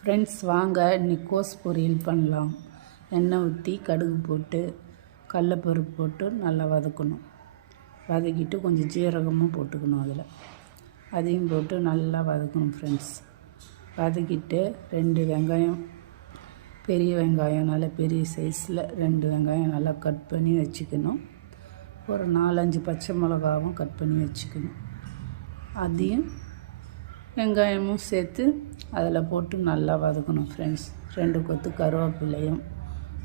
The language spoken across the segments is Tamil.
ஃப்ரெண்ட்ஸ் வாங்க நிக்கோஸ் கோஸ் பொரியல் பண்ணலாம். எண்ணெய் ஊற்றி கடுகு போட்டு கடலப்பருப்பு போட்டு நல்லா வதக்கணும். வதக்கிட்டு கொஞ்சம் ஜீரகமும் போட்டுக்கணும் அதில். அதையும் போட்டு நல்லா வதக்கணும் ஃப்ரெண்ட்ஸ் வதக்கிட்டு ரெண்டு வெங்காயம் பெரிய வெங்காயம் நல்லா பெரிய சைஸில் ரெண்டு வெங்காயம் நல்லா கட் பண்ணி வச்சுக்கணும். ஒரு நாலஞ்சு பச்சை மிளகாவும் கட் பண்ணி வச்சுக்கணும். அதையும் வெங்காயமும் சேர்த்து அதில் போட்டு நல்லா வதக்கணும் ஃப்ரெண்ட்ஸ் ரெண்டு கொத்து கருவேப்பிலையும்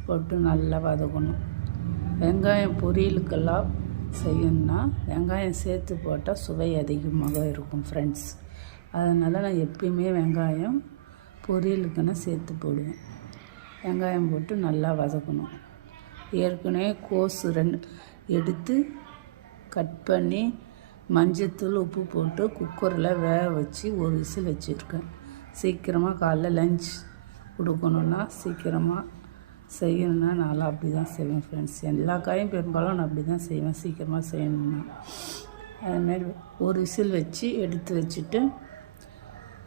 போட்டு நல்லா வதக்கணும். வெங்காயம் பொரியலுக்கெல்லாம் செய்யணும்னா வெங்காயம் சேர்த்து போட்டால் சுவை அதிகமாக இருக்கும் ஃப்ரெண்ட்ஸ் அதனால் நான் எப்பயுமே வெங்காயம் பொரியலுக்குன்னு சேர்த்து போடுவேன். வெங்காயம் போட்டு நல்லா வதக்கணும். ஏற்கனவே கோஸு ரெண்டு எடுத்து கட் பண்ணி மஞ்சத்தூள் உப்பு போட்டு குக்கரில் வேக வச்சு ஒரு விசில் வச்சுருக்கேன். சீக்கிரமாக காலைல லஞ்ச் கொடுக்கணுன்னா சீக்கிரமாக செய்யணுன்னா நான்லாம் அப்படி தான் செய்வேன் ஃப்ரெண்ட்ஸ் எல்லா காயும் பெரும்பாலும் நான் அப்படி தான் செய்வேன். சீக்கிரமாக செய்யணும்னா. அதுமாரி ஒரு விசில் வச்சு எடுத்து வச்சுட்டு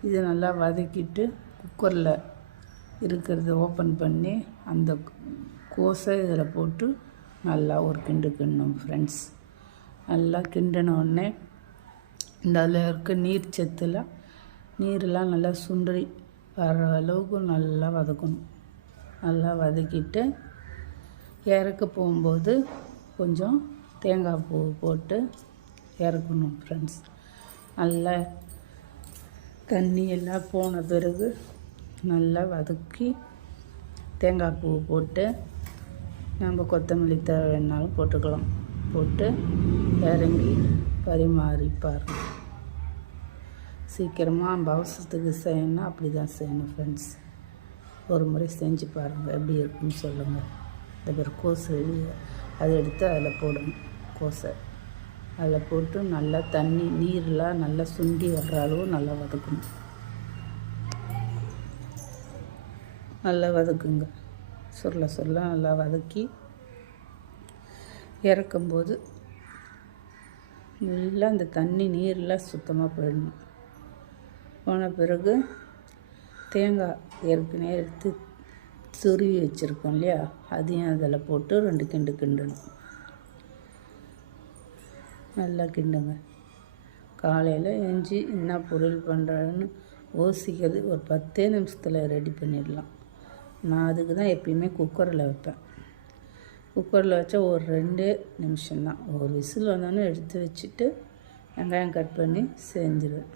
இதை நல்லா வதக்கிட்டு குக்கரில் இருக்கிறத ஓப்பன் பண்ணி அந்த கோஸை இதில் போட்டு நல்லா ஒரு கிண்டு கிண்டணும் ஃப்ரெண்ட்ஸ் நல்லா கிண்டின உடனே இந்த அதில் இருக்க நீர் சத்துலாம் நீரெலாம் நல்லா சுண்டறி வர அளவுக்கு நல்லா வதக்கணும். நல்லா வதக்கிட்டு இறக்க போகும்போது கொஞ்சம் தேங்காய் பூ போட்டு இறக்கணும் ஃப்ரெண்ட்ஸ் நல்லா தண்ணி எல்லாம் போன பிறகு நல்லா வதக்கி தேங்காய் பூ போட்டு நம்ம கொத்தமல்லி தேவை வேணாலும் போட்டுக்கலாம். போட்டு இறங்கி பரிமாறிப்பார் சீக்கிரமாக நம்ம அவசரத்துக்கு செய்யணும்னா அப்படி தான் செய்யணும் ஃப்ரெண்ட்ஸ் ஒரு முறை செஞ்சு பாருங்கள் எப்படி இருக்குன்னு சொல்லுங்கள் இந்த பேர் கோஸு அதை எடுத்து அதில் போடணும் கோஸை. அதில் போட்டு நல்லா தண்ணி நீர்லாம் நல்லா சுண்டி வர்ற அளவு நல்லா வதக்கணும். நல்லா வதக்குங்க. சுருள சுருள நல்லா வதக்கி இறக்கும்போது நல்லா அந்த தண்ணி நீர்லாம் சுத்தமாக போயிடணும். போன பிறகு தேங்காய் ஏற்கனவே எடுத்து துருவி வச்சுருக்கோம் இல்லையா? அதையும் அதில் போட்டு ரெண்டு கிண்டு கிண்டணும். நல்லா கிண்டுங்க. காலையில் எஞ்சி என்ன பொருள் பண்ணுறேன்னு யோசிக்கிறது. ஒரு பத்தே நிமிஷத்தில் ரெடி பண்ணிடலாம். நான் அதுக்கு தான் எப்பயுமே குக்கரில் வைப்பேன். குக்கரில் வச்சா ஒரு ரெண்டே நிமிஷம்தான். ஒரு விசில் வந்தோடனே எடுத்து வச்சுட்டு வெங்காயம் கட் பண்ணி செஞ்சிருவேன்.